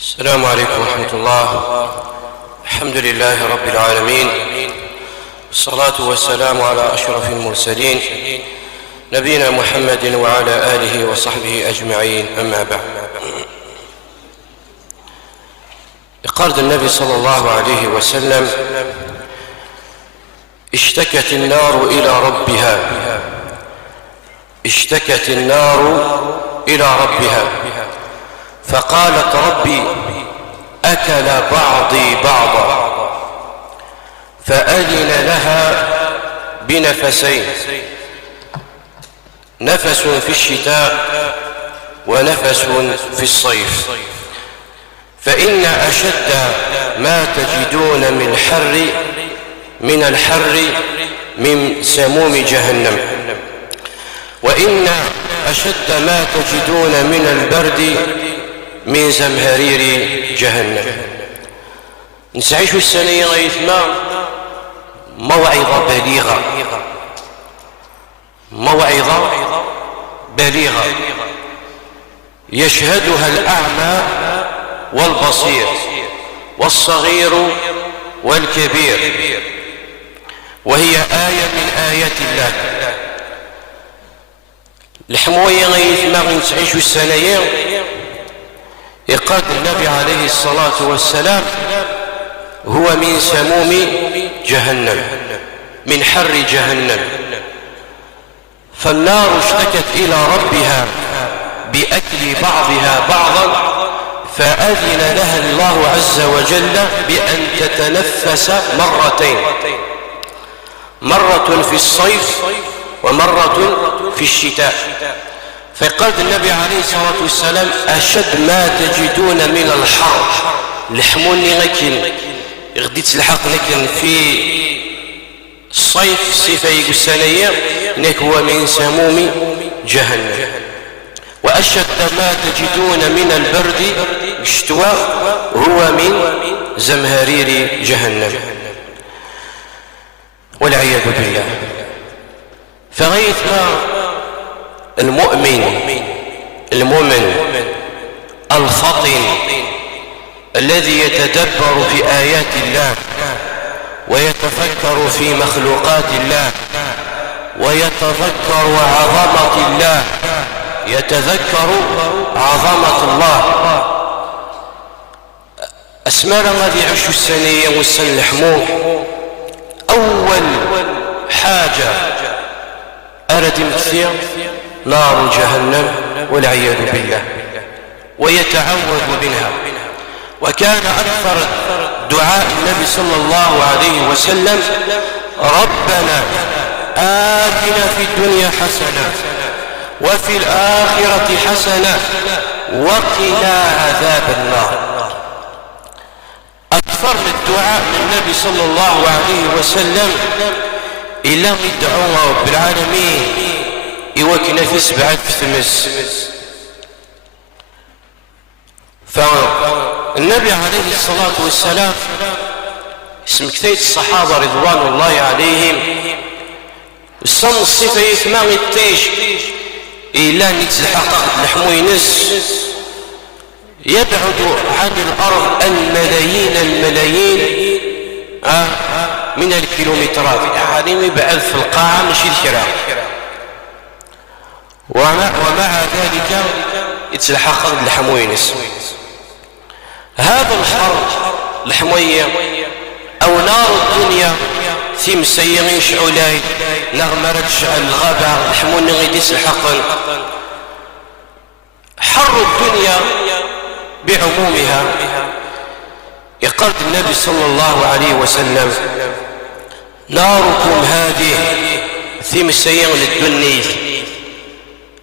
السلام عليكم ورحمة الله. الحمد لله رب العالمين، والصلاة والسلام على أشرف المرسلين نبينا محمد وعلى آله وصحبه أجمعين، أما بعد. قال النبي صلى الله عليه وسلم: اشتكت النار إلى ربها، اشتكت النار إلى ربها فقالت: ربي أكل بعضي بعضا، فأذن لها بنفسين: نفس في الشتاء ونفس في الصيف، فإن أشد ما تجدون من الحر من سموم جهنم، وإن أشد ما تجدون من البرد من زمهرير جهنم. نسعيش السنة غيثما موعظة بليغة يشهدها الأعمى والبصير والصغير والكبير، وهي آية من آيات الله. الحموية غيثما نسعيش السنة يقال النبي عليه الصلاة والسلام: هو من سموم جهنم، من حر جهنم. فالنار اشتكت إلى ربها بأكل بعضها بعضا، فأذن لها الله عز وجل بأن تتنفس مرتين، مرة في الصيف ومرة في الشتاء. فقال النبي عليه الصلاة والسلام: أشد ما تجدون من الحر لحموني لكن غدي تلحق لكن في الصيف الصيفي السنية إنك هو من سموم جهنم، وأشد ما تجدون من البرد الشتوى هو من زمهرير جهنم، والعياذ بالله. فغيث ما المؤمن الفطن الذي يتدبر في آيات الله ويتفكر في مخلوقات الله ويتذكر عظمة الله، يتذكر عظمة الله. أسماء الذي يعيش السنية والسن الحموم، أول حاجة أرد مثير نار جهنم والعياذ بالله، ويتعوذ منها. وكان أكثر دعاء النبي صلى الله عليه وسلم: ربنا آتنا في الدنيا حسنة وفي الآخرة حسنة وقنا عذاب النار. أكثر الدعاء من النبي صلى الله عليه وسلم إلا يدعو رب العالمين يوكنا في سبعة ثمس. فالنبي عليه الصلاة والسلام اسم كثير الصحابة رضوان الله عليهم الصم الصفة ما يتيش إلا نتلحق الحموينس يبعد عن الأرض الملايين من الكيلومترات، يعني يبعد في القاعة ماشي الكرام. ومع ذلك يتلحق الحموينس. هذا الحر الحموية أو نار الدنيا في مسيغين شعولاي نغمرت شعل الغابة الحمون غيديس الحقن. حر الدنيا بعمومها يقول النبي صلى الله عليه وسلم: ناركم هذه في مسيغين الدنيا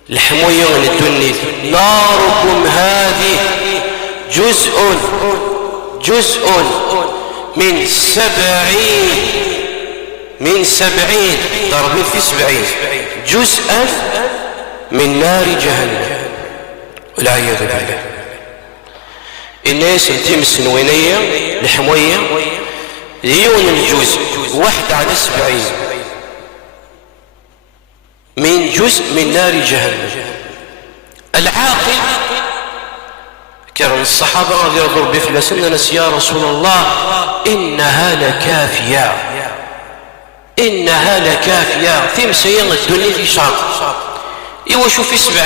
الحموية الدنيا، ناركم هذه جزء من 70 ضرب في 70 جزءا من نار جهنم، والعياذ بالله. الناس التي مسنوينية الحموية ليون الجزء واحد على 70 من جزء من نار جهنم. العاقل كان الصحابة غادي يرضوا بفلاس الناس يا رسول الله إنها لكافية إنها لكافية في مسيان الدنيا في شرط إيوا شوفي 70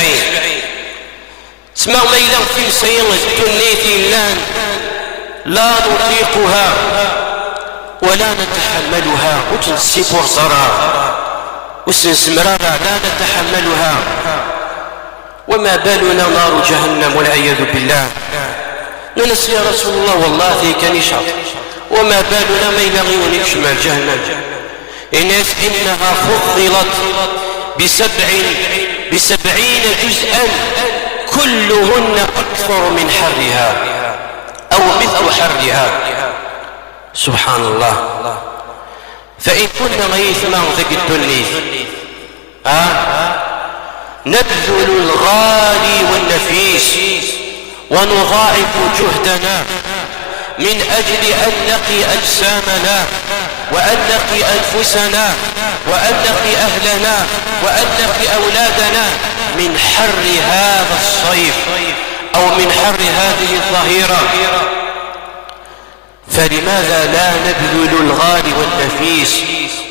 تسمع ما إلا في مسيان الدنيا في لا نطيقها ولا نتحملها وتنسيبور ضرار وسنسمرارا لا نتحملها وما بالنا نار جهنم والعياذ بالله. ننس يا رسول الله والله في كان شرط وما بالنا ما يلغي شمال جهنم إنها فضلت ب70 جزءا كلهن أكثر من حرها أو مثل حرها. سبحان الله. فإن كنا غيثنا ذاك الدنيا نبذل الغالي والنفيس ونضاعف جهدنا من أجل أن نقي أجسامنا وأن نقي أنفسنا وأن نقي أهلنا وأن نقي أولادنا من حر هذا الصيف أو من حر هذه الظهيرة. فلماذا لا نبذل الغالي والنفيس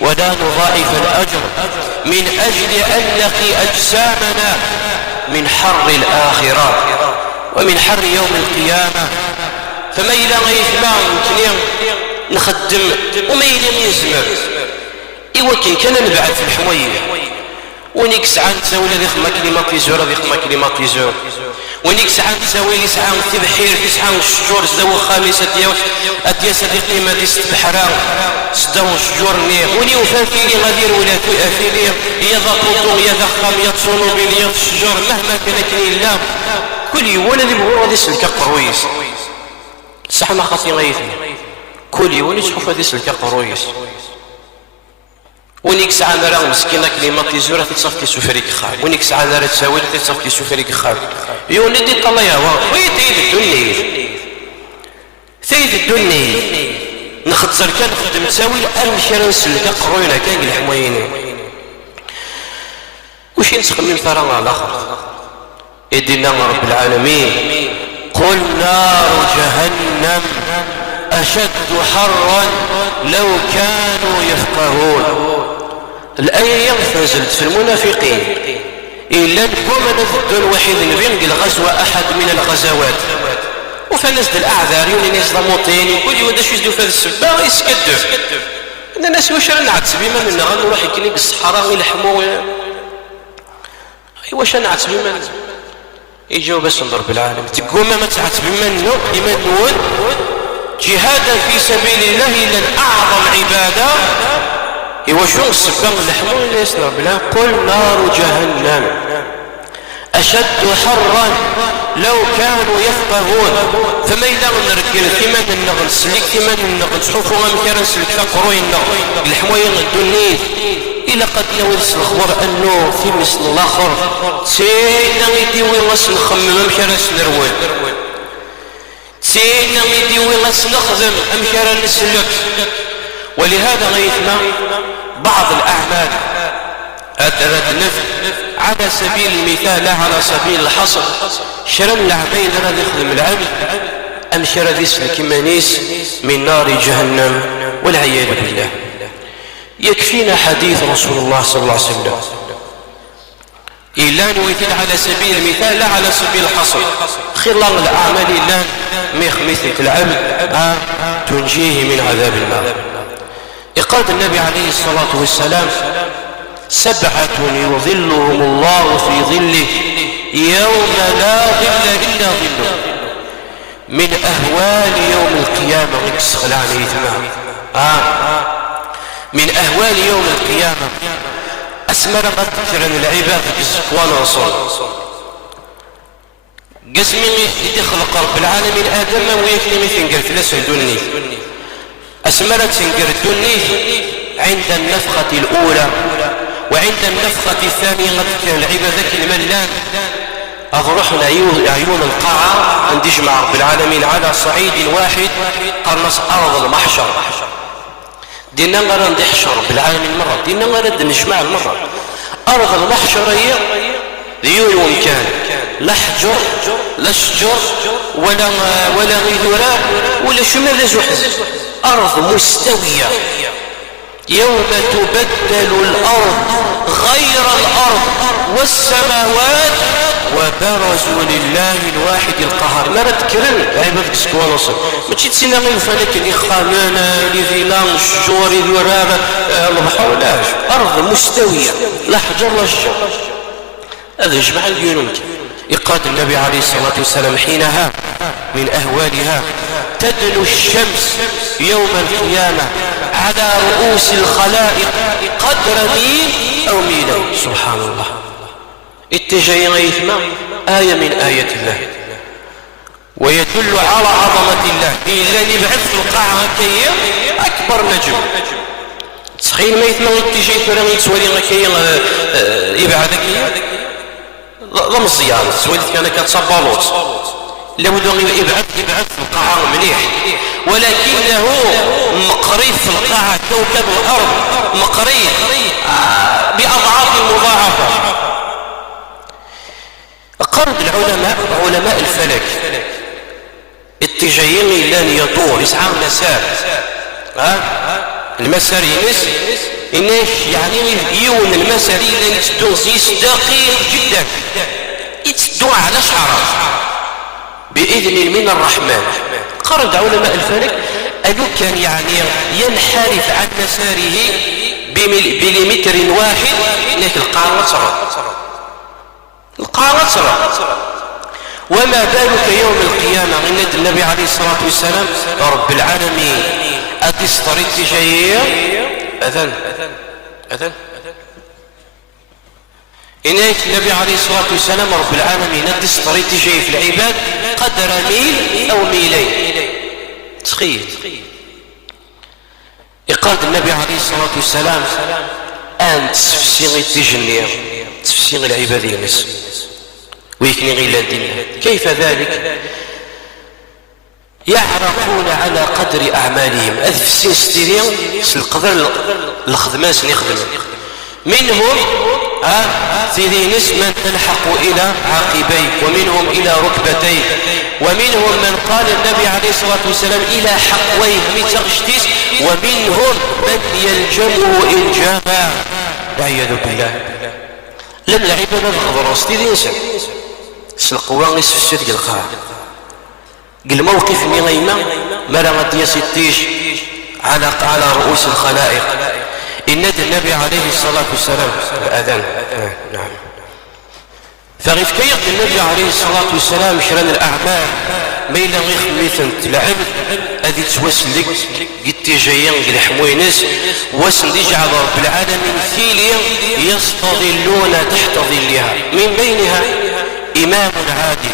ولا نضاعف الأجر من أجل أن نقي أجسامنا من حر الآخرة ومن حر يوم القيامة؟ فما إلا غيثما وتنيا نخدم وما إلا نزمر إوا كان نبعث في الحمية ونيك ساعة نتساوي لي خما كليماتيزور هذه خما كليماتيزور ونيك ساعة نتساوي لي ساعة التبحير في ساعة الشجور سداو الخامسة ديال صديق لي ديال البحرة سداو الشجور نيه وني وفاتي لي غادير ولا تؤثي لي يا ذا بوطون يا ذا خام يا تصونوبيل يا الشجور مهما كان كاين لا كل يوم اللي بغوا غادي يسلك قرويس صح ما خاصني غيثني كل يوم تشوف هذه سلك قرويس ونيك ساعة نرى مسكينة كليماتيزور تصفي سفريك خالي ونيك ساعة نرى تساوي تصفي سفريك خالي يقول لي دي طلع يا واو وي تيد الدنيا تيد الدنيا نختصر كان نخدم تساوي أمشي نسلك قروينا كان الحمويين وش نسخمم ترى على الآخر يدينا رب العالمين قل نار جهنم أشد حرا لو كانوا يفقهون. الآية نزلت في المنافقين إلا نقوم نفد الوحيد نبين الغزوة أحد من الغزوات وفنزد الأعذار يولي ناس ضموطين يقول لي وداش يزدو في هذا السبا يسكدو إن الناس واش رانا نعتسبي ما منا غنروح يكني بالصحراء ويلحموا واش رانا نعتسبي ما يجاوب باش نضرب العالم تقوم ما تعتسبي منه لمن نون جهادا في سبيل الله لن أعظم عبادة إيوا شو السبان اللحمون اللي يسنع بلا قل نار جهنم أشد حرا لو كانوا يفقهون. فما إذا نركل ثمن النغل سلك ثمن النغل تشوفوا ما مكان سلك تقروي النغل الحموين الدنيا إلا قد نويس الخبر أنه في مثل الآخر سينا يديوي غس نخمم مكان سنروي سينا يديوي غس نخدم مكان نسلك. ولهذا غيثنا بعض الأعمال النفل على سبيل المثال لا على سبيل الحصر شرم العمين راه يخدم العمل أم شرد يسلك منيس من نار جهنم والعياذ بالله. يكفينا حديث رسول الله صلى الله عليه وسلم إلا نويتين على سبيل المثال لا على سبيل الحصر خلال الأعمال إلا مثل العمل تنجيه من عذاب النار. يقال النبي عليه الصلاة والسلام 7 يظلهم الله في ظله يوم لا ظل إلا ظله من أهوال يوم القيامة من أهوال يوم القيامة أسمر غتكر العباد قسقوان وصول قسمي يدخل رب العالمين آدم ويكلم تنقر في لسه الدنيا أسمرت تنقر الدنيا عند النفخة الأولى وعند النفخة الثانية غتكر العباد الملان أغرحنا عيون القاعة أن تجمع رب العالمين على صعيد واحد قرنص أرض المحشر دينا غير نحشر رب العالمين مرة دينا غير نجمع المرة أرض المحشر هي ليون كان لا حجر لا شجر ولا غيدورا ولا شو ماذا زحز. أرض مستوية يوم تبدل الأرض غير الأرض والسماوات وبرزوا لله الواحد القهار. ما تكرر عبادك سكوان وصل ما تشي تسينا غير فلك اللي خامانا اللي فيلان الشجور اللي ورابة البحر. لاش أرض مستوية لا حجر لا شجر. هذا يجمع اليونمك. يقال النبي عليه الصلاة والسلام حينها من أهوالها تدنو الشمس يوم القيامة على رؤوس الخلائق قدر ميل أو ميلين. سبحان الله. اتجاهين غيثما آية من آية الله ويدل على عظمة الله. إلا يبعث في القاعة هكايا أكبر نجم. تخيل ما يثما اتجاه فران يتسوالي هكايا يبعث هكايا ضمزيان سوالي كان كتصبالوت لابد أن يبعث في القاعة مليح ولكنه مقريب في القاعة كوكب الأرض مقريب بأضعاف مضاعفة. قرب العلماء علماء الفلك اتجاهين لن يدور يسعى مسار المسار إناش يعني يون المسار اللي يتدون دقيق جدا يتدون على شعره بإذن من الرحمن. قرب علماء الفلك أنه كان يعني ينحرف عن مساره بمليمتر واحد لكن القاعة صرا. وما بالك يوم القيامة عند النبي عليه الصلاة والسلام رب العالمين أتسطر اتجاهية أذن إنك النبي عليه الصلاة والسلام رب العالمين أتسطر اتجاهي في العباد قدر ميل أو ميلين. تخيل يقال النبي عليه الصلاة والسلام أن تفسير التجنية تفسير العبادية نس ويكني غير الدنيا. كيف ذلك؟ يعرفون على قدر أعمالهم أذفسين ستيرين القدر الخدمات يخدمون منهم ذي نس من تلحق إلى عقبيه ومنهم إلى ركبتيه ومنهم من قال النبي عليه الصلاة والسلام إلى حقويه متغشتيس ومنهم من يلجمه إلجاما والعياذ بالله. لم العبادة الخضراء ستيرين سلقوا نصف السد الخاع الموقف من غيما ما لا غادي يسيتيش على رؤوس الخلائق. إن النبي عليه الصلاة والسلام الأذان نعم فغيف كي يقضي النبي عليه الصلاة والسلام شران الأعمال ما إلا غير خميثا العبد هذه توسلك اتجاهيا قد حموينس واسن يجعل رب العالمين ثيليا يستظلون تحت ظلها من بينها إمام عادل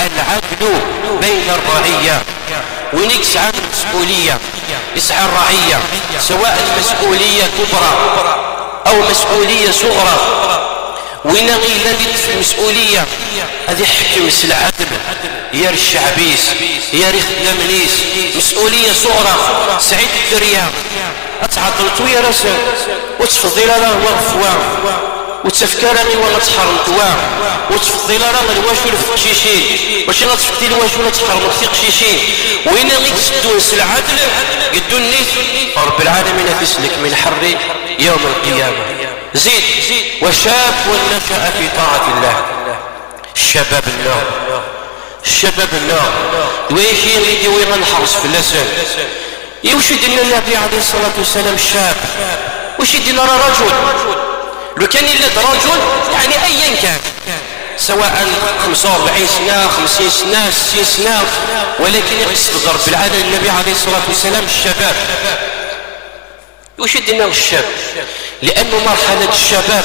العدل بين الرعية وين يسعى المسؤولية يسعى الرعية سواء المسؤولية كبرى أو مسؤولية صغرى وين غير في المسؤولية هذه حكم العدل يا الشعبيس يا خدام نيس مسؤولية صغرى سعيد الدريا أتعطلت ويا راسك وتفضل له وغفواه وتفكرني ولا تحرم تواه وتفضل راه الواشول في القشيشين واش غتفكتي الواشول ولا تحرم في القشيشين وين غير تسدون العدل قدو النيس رب العالمين تسلك من حر يوم القيامة. زيد وشاب نشأ في طاعة الله الشباب النار ويشي غيدي ويغنحرص في اللسان يوش يدينا النبي عليه الصلاة والسلام الشاب وش يدينا رجل لو كان إلا رجل يعني أيا كان سواء 45 سنة 50 سنة 60 سنة ولكن يقصد رب العالمين النبي عليه الصلاة والسلام الشباب. وش يدينا الشاب لأنه مرحلة الشباب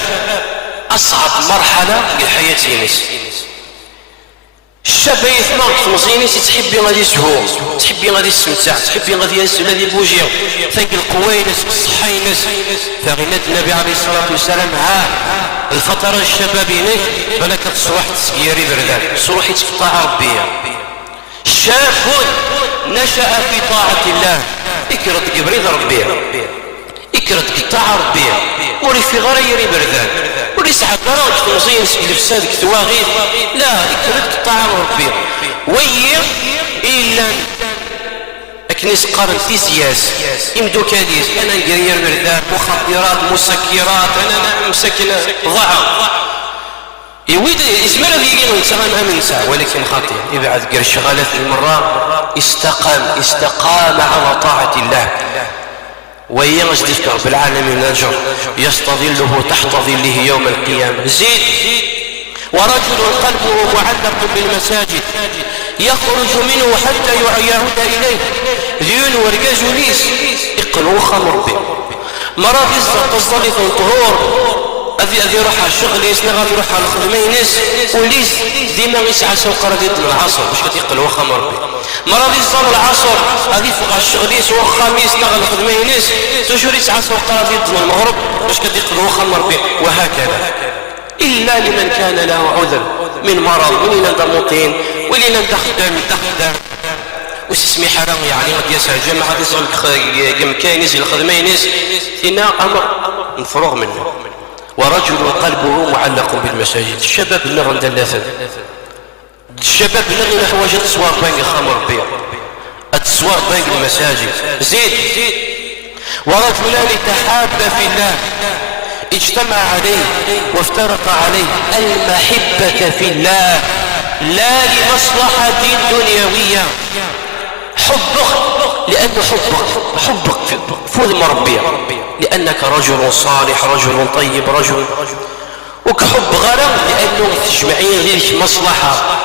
أصعب مرحلة لحياة الناس. الشاب يثمر في مزينيس تحبي غادي يسهو تحبي غادي يستمتع تحبي غادي يسهل بوجيه ثقل القوينس الصحينس فغنات النبي عليه الصلاة والسلام الفترة الشبابينك بلا كتصروح تسكيري بردان صروحي تقطع ربية. شاب نشأ في طاعة الله اكرد قبريد ربية اكرد قطاع ربية وري في غريري بردان وري يسعى كراج مزيان لبسات كتواغيث لا يكرد الطعام ربي ويا إلا أكنيس قارن تيزياس يمدو كاديس أنا نقرير بردار مخدرات مسكرات أنا مسكن ضعف يويد اسمه الذي ينسى من ساعة ولكن خاطئ يبعد قرش شغالة المرة استقام على طاعة الله ويمجد رب العالمين الأجر يستظله تحت ظله يوم القيامة زيد ورجل قلبه معلق بالمساجد يخرج منه حتى يعود إليه ليون ورقاز وليس يقلوا خمر به مرات تصدلي في الطهور أذي روح على الشغل يسنا غادي يروح على الخدمة ينس وليس ديما يسعى سوق راه يطلع العصر باش كتيقلوا خمر به مرات يصل العصر غادي يفوق على الشغل يسوى الخميس نغا الخدمة ينس توجور يسعى سوق راه يطلع المغرب باش كتيقلوا خمر به وهكذا إلا لمن كان له عذر من مرض ولينا ضموطين ولينا دخدم وسمي حرام يعني غادي يسعى الجامعة غادي يصل كاينيس الخدمة ينس هنا أمر مفروغ منه ورجل قلبه معلق بالمساجد الشباب اللي غندلثن الشباب اللي غير حوايج التصوار بين خمر بيع التصوار بين المساجد زيد ورجلان تحابا في الله اجتمع عليه وافترق عليه المحبة في الله لا لمصلحة دنيوية حبك لأنه حبك فوز مربية لأنك رجل صالح رجل طيب رجل وكحب غرام لأنه تجمعين غيرك مصلحة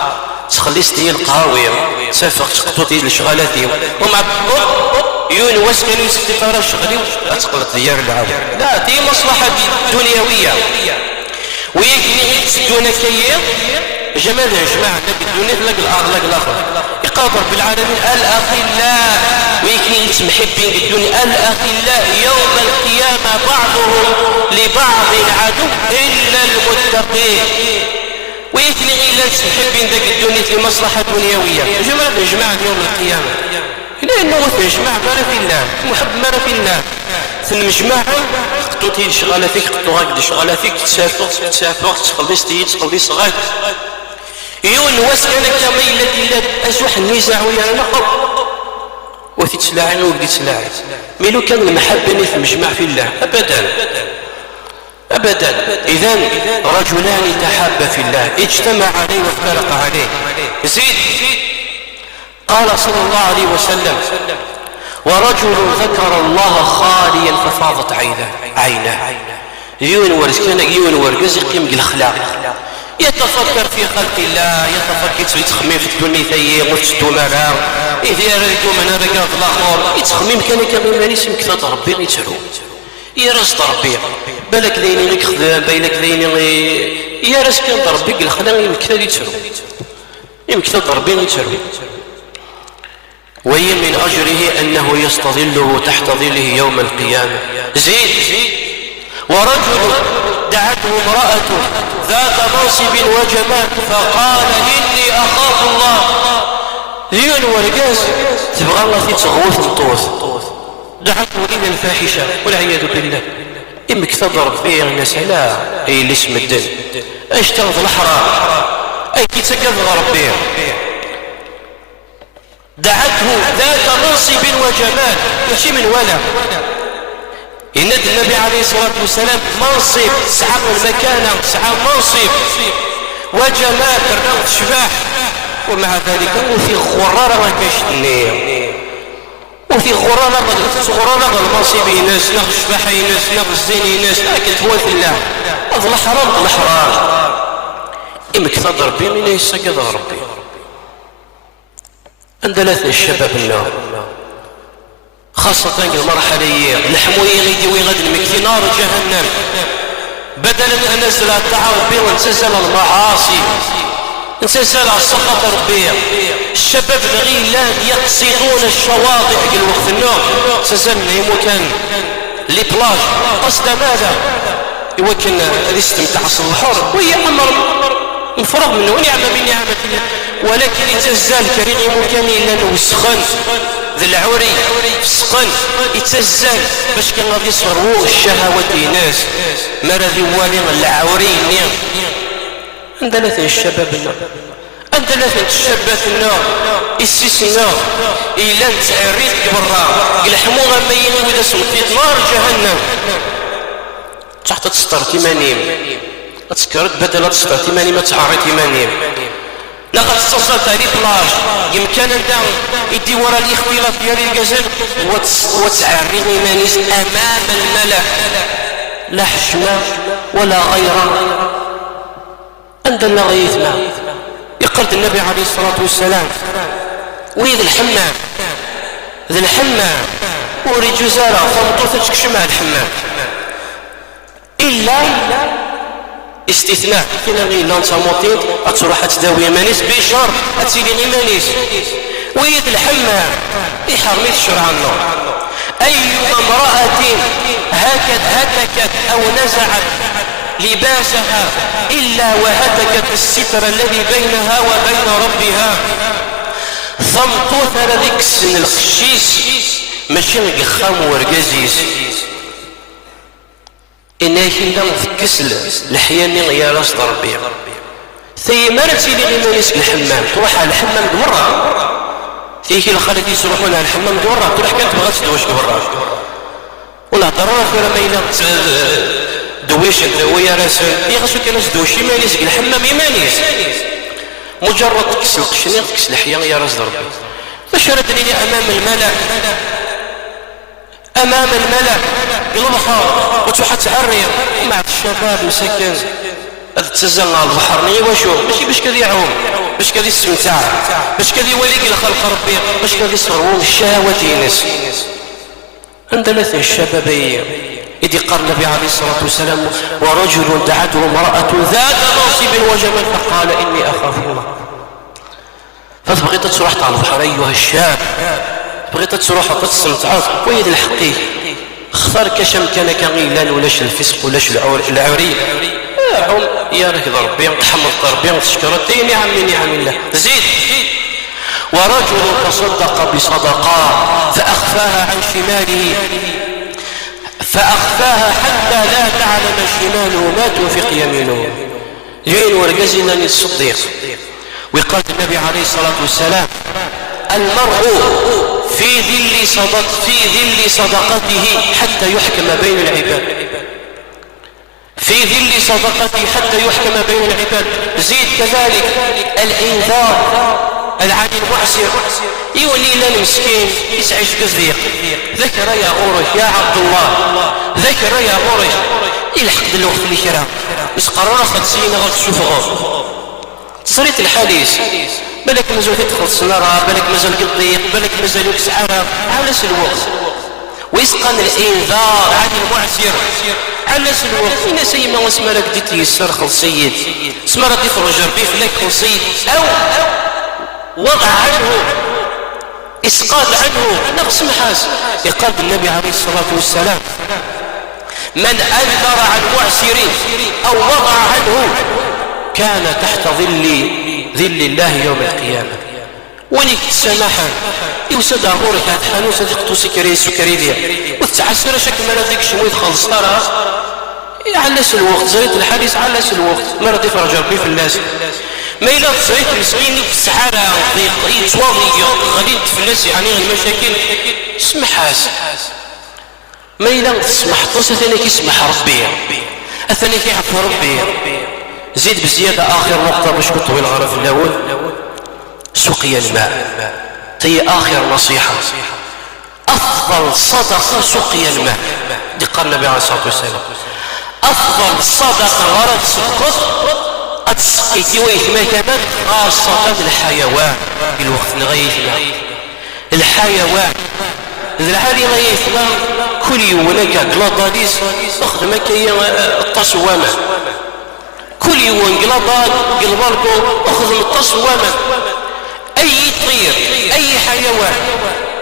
تخلي ستي القهاوية تسافق تقطوطي الشغالات ومع يون واسكنوا يستفار الشغلي أتقلت ديار العالم لا دي مصلحة دنيوية ويجي تسدونا كيه جمال يا جماعة بدوني لك الأرض الآخر يقابر بالعالمين الأخلاء ويكني محبين بالدنيا الأخلاء يوم القيامة بعضهم لبعض عدو إلا المتقين ويكني إلا محبين ذاك الدنيا لمصلحة دنيوية جمال يا جماعة يوم القيامة لأنه يا جماعة ما في الله محب ما في الله ثم جماعة قطوتي شغالة فيك قطو غاك شغالة فيك تسافق تخلص غاك يون واسكن كما التي لا أسوح النزاع ويا نقب وتتسلاعين وبدي تسلاعي ميلو كان المحبة في مجمع في الله أبدا إذن رجلان تحابا في الله اجتمع عليه وافترق عليه زيد قال صلى الله عليه وسلم ورجل ذكر الله خاليا ففاضت عينه يون ورقز يقيم بالأخلاق يتفكر في خلق الله يتفكر يتخمم في الدنيا ثيه وتشدو مراه إذا رجو من رجال الآخر يتخمم كان كما يسمى كذا ربي يترو يرس ربي بالك ذيني لك خدام بالك ذيني يرس كان ربي الخدام يمكن يترو يمكن ربي يترو وهي من أجره أنه يستظله تحت ظله يوم القيامة زيد ورجل دعته امرأته ذات منصب وجمال فقال إني أخاف الله ليون ورقاس تبغى الله في تغوث الطوث دعته إلى الفاحشة والعياذ بالله إمك تضرب فيه الناس لا أي الاسم الدين اشتغل الحرام أي كي تقذر ربيه دعته ذات منصب وجمال ماشي من ولا إن النبي عليه الصلاة والسلام منصب سعى المكانة سعى منصب وجمال برنامج شباح ومع ذلك وفي غرارة ما كاش وفي غرارة المنصب ناس نغ الشباح ناس نغ الزين ناس لكن هو في الله هذا الحرام إمك تضرب بي من يسقط ربي أندلث الشباب النار خاصة المرحلة الحموية غيدي ويغد المكي نار جهنم بدلا أن نزل الطاعة ربي ونسزل المعاصي نسزل السخط ربي الشباب الغيلان يقصدون الشواطئ في الوقت النوم سزلنا مكان لي بلاج قصد ماذا يمكن الاستمتاع الحر وهي أمر مفرغ منه ونعمة من نعمة الله ولكن يتزال كريم مكان إلا أنه سخن ذي العوري فسقن يتزل باش كان غادي يصروا الشهوات الناس مرا ذي والي العوري عندنا ثاني الشباب عندنا ثاني الشاباتنا السيسنا إلا نتعريت برا يلحموا غميين وإذا سمتي نار جهنم تحت تسطر تيمانيم تسكرت بدل تسطر تيمانيم تعري تيمانيم لقد استصلت عليه بلاج يمكن أن يدي وراء الاختلاف ديال الجزل وتعري إيمانيس أمام الملأ لا حشمة ولا غيره عندنا غيثنا يقول النبي عليه الصلاة والسلام ويذ الحمام ذي الحمام وري جزارة فمطوثة تكشمها الحمام إلا استثناء كنا غير لانتا موطيط أتروح تداوي مانيس بشر أتسيلي مانيس ويد الحمام يحرمي الشرع النور أي امرأة هتكت أو نزعت لباسها إلا وهتكت الستر الذي بينها وبين ربها ثمطوث ذيك السن القشيس ماشي نقخام ورقازيس إنك إلا مفكسل لحياني يا راس ضربي ثيما نتيلي غير نسك الحمام تروح على الحمام دورة ثيك الخالتي يروحون على الحمام دورة تروح كانت بغات تدوش دورة ولا ضرورة في رمينا دويش ويا راسل يغسو كان دوشي ما ينسك الحمام يمانيس مجرد تكسل قشني تكسل حيان يا راس ضربي فشردني أمام الملأ أمام الملأ بالبحر وتروح تعري مع الشباب مساكن تزلنا على البحر وشو ماشي باش كذا يعوم باش كذا يستمتع باش كذا يولي الخلق ربي باش كذا يصروا الشهوات ينس عندنا ثاني الشبابية إذ قال النبي عليه الصلاة والسلام ورجل دعته امرأة ذات منصب وجمال فقال إني أخاف الله فبغيت تروح على البحر أيها الشاب بغيت تروح تستمتع ويد الحقيق اختار كشم كان كغيلان ولاش الفسق ولاش العوري يا راك ضربي تحمل ضربي تشكر نعم الله زيد ورجل تصدق بصدقات فأخفاها عن شماله فأخفاها حتى لا تعلم شماله ما تنفق يمينه يعين ورقزنا للصديق وقال النبي عليه الصلاة والسلام المرء في ظل صدقته حتى يحكم بين العباد في ظل صدقته حتى يحكم بين العباد زيد كذلك الإنذار العن المعسر يولي لنا المسكين يسعش قصديق ذكر يا غورش يا عبد الله ذكر يا غورش يلحق دلوقت اللي كرا يسقر راخد سينا غلط شوفغو تصريت الحديث بالك مازال تدخل السنارة بالك مازال قضيق بالك مازال يكسعرها على الوقت ويسقن الإنذار عن المعسر على الوقت فينا سيما واسمى لك دي تيسر خل سيد اسمى لك يخرج ربيف لك خل سيد أو وضع عنه إسقاط عنه نقص محاس يقال النبي عليه الصلاة والسلام من أنذر عن معسر أو وضع عنه كان تحت ظل الله يوم القيامة وليك السماحة يوسد أغورك هاد حانوس صديقتو سكري ديال وتتعسر شكل ما رديك شمويت خلص ترى علس الوقت زريت الحديث علس الوقت ما ردي فرج ربي في الناس ما إلا تصريت مسكين في السحارة ضيق يتواضي غادي تفلس يعني المشاكل اسمحاس ما إلا تسمح طوس ثاني كيسمح ربي الثاني كيعرف ربي زيد بزيادة آخر نقطة باش كنت طويل غرف الأول سقيا الماء هي آخر نصيحة أفضل صدقة سقيا الماء دي قال النبي عليه الصلاة والسلام أفضل صدقة غرض سقط أتسقيتي ويثما كمان خاصة الحيوان في الوقت نغيثنا الحيوان إذا العالي غيثنا كل يوم هناك قلاطاليس أخدم كي التصوامة كل يوم قلاطال قلبالكو أخذ التصوامة أي طير أي حيوان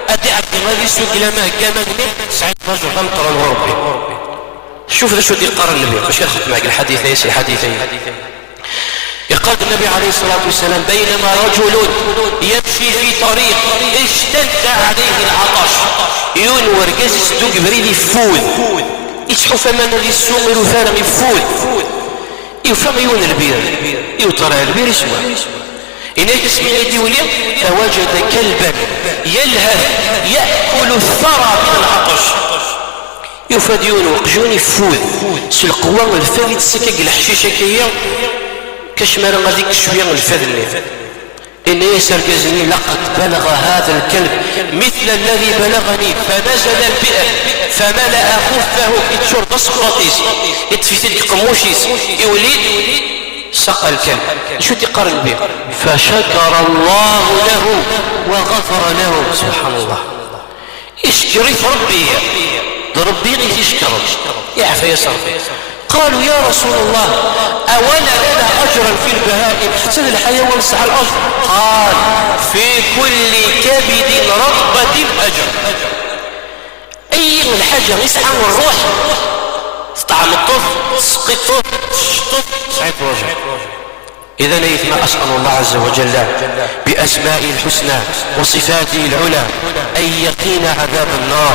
أدي عبد الله يسوق لما كمان سعيد رجل غمطر الغربي شوف ذا شو دي قرن النبي باش ياخذ معك الحديثين يقول النبي عليه الصلاة والسلام بينما رجل يمشي في طريق اشتد عليه العطش يون ورقاز يسدوك بريد يفوذ يتحف من السوق يروثان يفوذ يفهم يون البير يطرع البير يسوى إنك اسمه يدي ولي فوجد كلبا يلهث يأكل الثرى من العطش يفاد يون وقجون يفوذ سلقوا الفذ يتسكك الحشيشة كيا كشمال غاديك شوية الفذ إن يسر كزني لقد بلغ هذا الكلب مثل الذي بلغني فنزل البئر فملأ خفه يتشور بسقراطيس يتفيتك قموشيس يوليد سقى الكلب شو تقارن به فشكر الله له وغفر له سبحان الله يشكري ربي ربي يشكر يعفى يسر قالوا يا رسول الله أولا لنا أجرا في البهائم حتى الحيوان سعى الأجر قال في كل كبد رغبة أجر أي من الحاجة يسعى والروح طعم الطف سقي الطف الشطف سعيد وجه إذا ليثم أسأل الله عز وجل بأسمائه الحسنى وصفاته العلى أن يقينا عذاب النار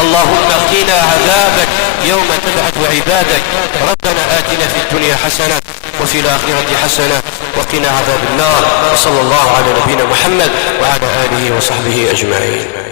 اللهم قنا عذابك يوم تبعث عبادك ربنا آتنا في الدنيا حسنة وفي الآخرة حسنة وقنا عذاب النار وصلى الله على نبينا محمد وعلى آله وصحبه أجمعين.